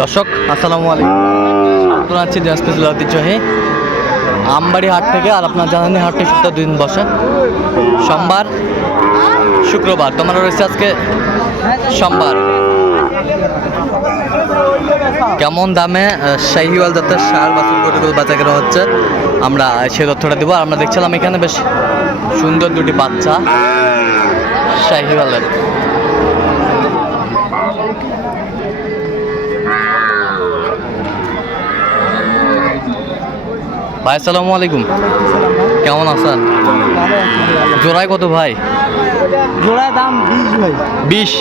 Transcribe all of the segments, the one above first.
দর্শক, আসসালামু আলাইকুম। আপনার আছি দিনাজপুর জেলা ঐতিহ্যবাহী আমবাড়ি হাট থেকে আর আপনার জানানি হাটটি সপ্তাহ দুই দিন বসে। সোমবার, শুক্রবার তোমার রয়েছে আজকে সোমবার। কেমন দামে শাহিওয়াল জাতের সার বাছুর গরুগুলো বাচ্চা কেনা হচ্ছে? আমরা সেই তথ্যটা দেবো আর আমরা দেখছিলাম এখানে বেশ সুন্দর দুটি বাচ্চা শাহিওয়ালের। ভাই আসসালামু আলাইকুম। কেমন আছেন? জোড়ায় কত ভাই? জোড়া দাম বিশ ভাই। বিশ?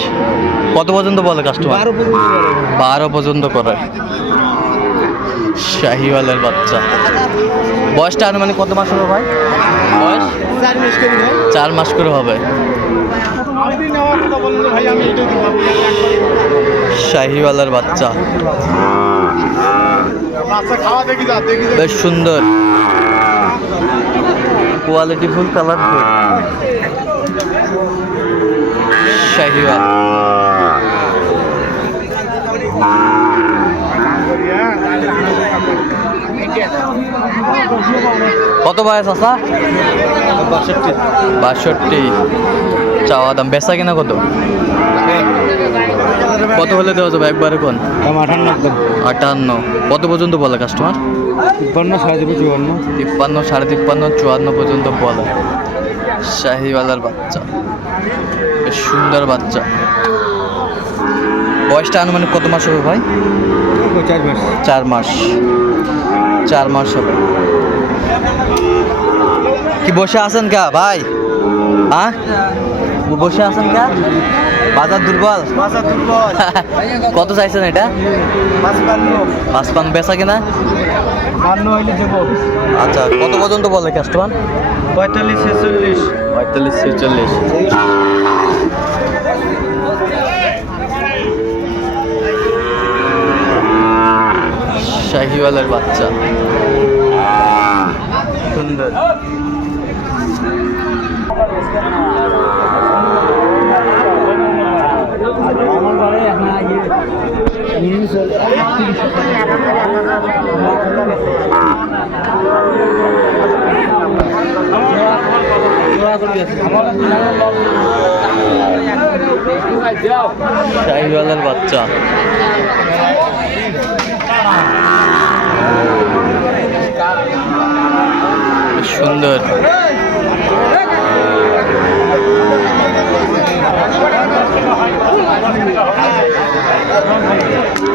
কত পর্যন্ত বলে কাস্টমার বারো পর্যন্ত করে। শাহিওয়ালের বাচ্চা। বয়সটা আনুমানিক কত মাস হবে ভাই? বয়স? চার মাস করি ভাই চার মাস করে হবে। শাহিওয়ালের বাচ্চা। বেশ সুন্দর। Quality full colour Sahiwal. কত বয়স আসা বাষট্টি। বাষট্টি। চাওয়া দাম বেচা কিনা কত? কত হলে দেওয়া যাবে একবারে কোন? একদম। আটান্ন। কত পর্যন্ত বলে কাস্টমার তিপ্পান্ন সাড়ে তিপ্পান্ন চুয়ান্ন। তিপ্পান্ন সাড়ে তিপ্পান্ন চুয়ান্ন পর্যন্ত বলে। শাহিওয়ালার বাচ্চা। বেশ সুন্দর বাচ্চা। বয়সটা আনুমানিক কত মাস হবে ভাই? চার মাস। চার মাস। চার মাস হবে। কি বসে আছেন কা ভাই? হ্যাঁ বসে আছেন কা? বাজার দুর্বল? বাচ্চা দুর্বল। কত চাইছেন এটা? পাঁচপান্ন। পাঁচ পান বেচা কিনা? আচ্ছা কত পর্যন্ত বলে কাস্টমার পঁয়তাল্লিশ ছেচল্লিশ। পঁয়তাল্লিশ ছেচল্লিশ। শাহিওয়ালের বাচ্চা। সুন্দর। শাহিওয়ালের বাচ্চা। সুন্দর।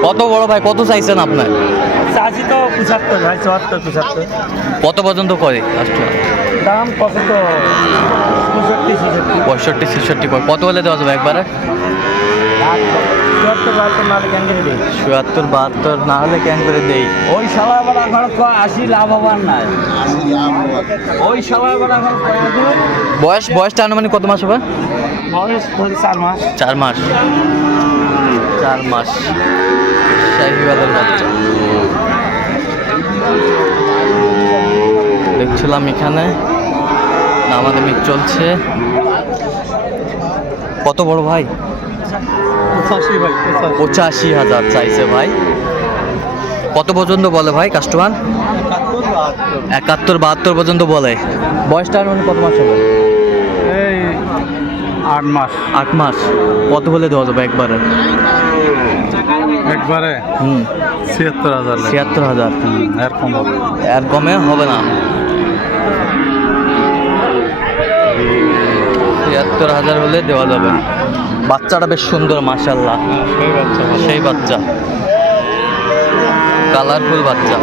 কত বড় ভাই কত চাইছেন আপনার? চাষি তো পঁচাত্তর ভাই চুয়াত্তর পঁচাত্তর। কত পর্যন্ত করে কাস্টমার দাম কত তো পঁয়ষট্টি ছেষট্টি। পঁয়ষট্টি ছেষট্টি কত হলে দেওয়া যাবে একবারে? চুয়াত্তর বাহাত্তর না হলে ক্যান করে দেই? ওই শালা বড় ঘর আসি লাভবান নাই। ওই শালা বড় ঘর বয়স বয়সটা আনুমানিক কত মাস হবে? বয়স চার মাস। চার মাস। চার মাস। বাচ্চা। দেখছিলাম এখানে। দামাদামি চলছে। কত বড় ভাই? পঁচাশি হাজার চাইছে ভাই। কত পর্যন্ত বলে ভাই কাস্টমার একাত্তর বাহাত্তর পর্যন্ত বলে। বয়সটা আনুমানিক কত মাস হবে? এই আট মাস। আট মাস। কত হলে দেওয়া যাবে একবারে? একবারে? হুম। ছিয়াত্তর হাজার ছিয়াত্তর হাজার। এরকম হবে। এর কমে হবে না। ছিয়াত্তর হাজার হলে দেওয়া যাবে। বাচ্চাটা বেশ সুন্দর মাসাল্লাহ সেই বাচ্চা। কালারফুল বাচ্চা।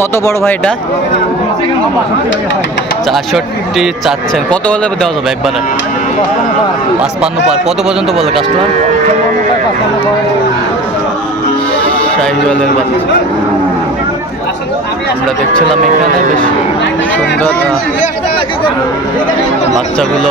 কত বড় ভাই এটা? চারষট্টি চাচ্ছেন। কত হলে দেওয়া যাবে একবারে? পাঁচপান্ন পার। কত পর্যন্ত বলে কাস্টমার আমরা দেখছিলাম এখানে বেশ সুন্দর বাচ্চাগুলো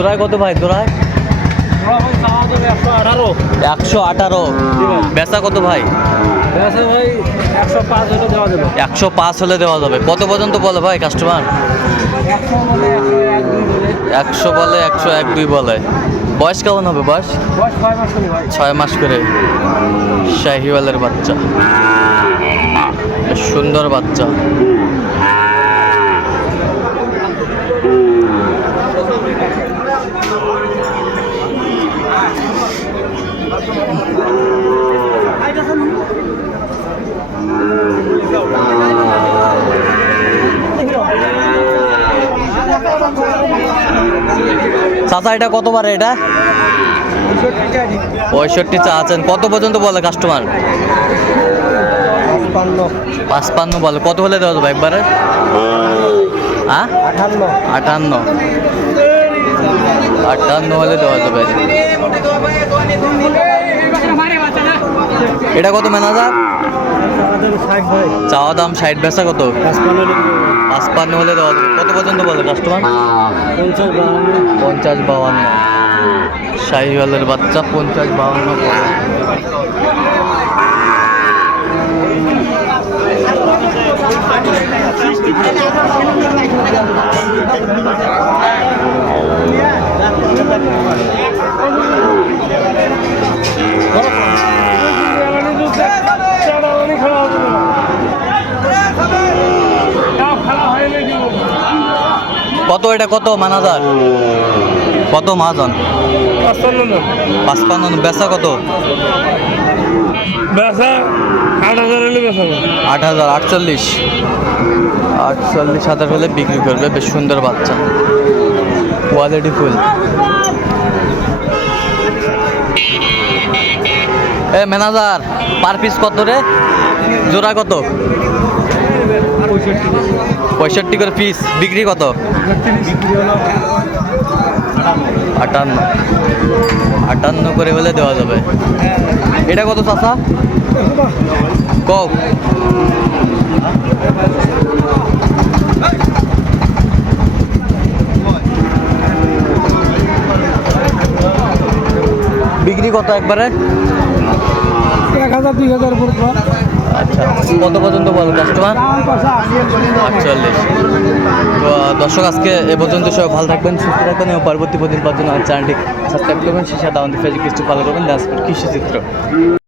জোড়ায় কত ভাই, জোড়ায়? একশো আঠারো। বেচা কত ভাই? একশো পাঁচ হলে দেওয়া যাবে। কত পর্যন্ত বলে ভাই কাস্টমার একশো বলে, একশো এক, দুই বলে। বয়স কেমন হবে বয়স? ছয় মাস করে। শাহিওয়ালের বাচ্চা। সুন্দর বাচ্চা। চাচা এটা কতবার এটা? পঁয়ষট্টি চা আছেন। কত পর্যন্ত বলে কাস্টমার পাঁচপান্ন বলে। কত হলে দেওয়া যাবে একবারে? হ্যাঁ? আটান্ন। আটান্ন হলে দেওয়া যাবে। এটা কত ম্যানেজার চাওয়া দাম ষাট বেচা কত? পাঁচপান্ন হলে দেওয়া কত পর্যন্ত বলে কাস্টমার পঞ্চাশ বাহান্ন পঞ্চাশ বাউান্ন শাহিওয়ালের বাচ্চা পঞ্চাশ বাউান্ন কত এটা কত মানাজার কত মাহাজন পাঁচপান্ন। বেচা কত? বেসা আট হাজার হলে আট হাজার আটচল্লিশ। আটচল্লিশ হাজার হলে বিক্রি করবে বেশ সুন্দর বাচ্চা। কোয়ালিটি ফুল এ ম্যানেজার পার পিস কত রে? জোড়া কত? পঁয়ষট্টি করে পিস বিক্রি কত? আটান্ন। আটান্ন করে হলে দেওয়া যাবে। এটা কত চাচা? কও বিক্রি কত একবারে? এক হাজার, দুই হাজার আচ্ছা কত পর্যন্ত কাস্টমার আটচল্লিশ। তো দর্শক, আজকে এ পর্যন্ত সবাই ভালো থাকবেন, সুস্থ থাকবেন এবং পরবর্তী প্রতিদিন পর্যন্ত চ্যানেলটি সাবস্ক্রাইব করবেন, সেই সাথে আমাদের ফেসবুক কিছু ফলো করবেন দাসপুর কৃষি চিত্র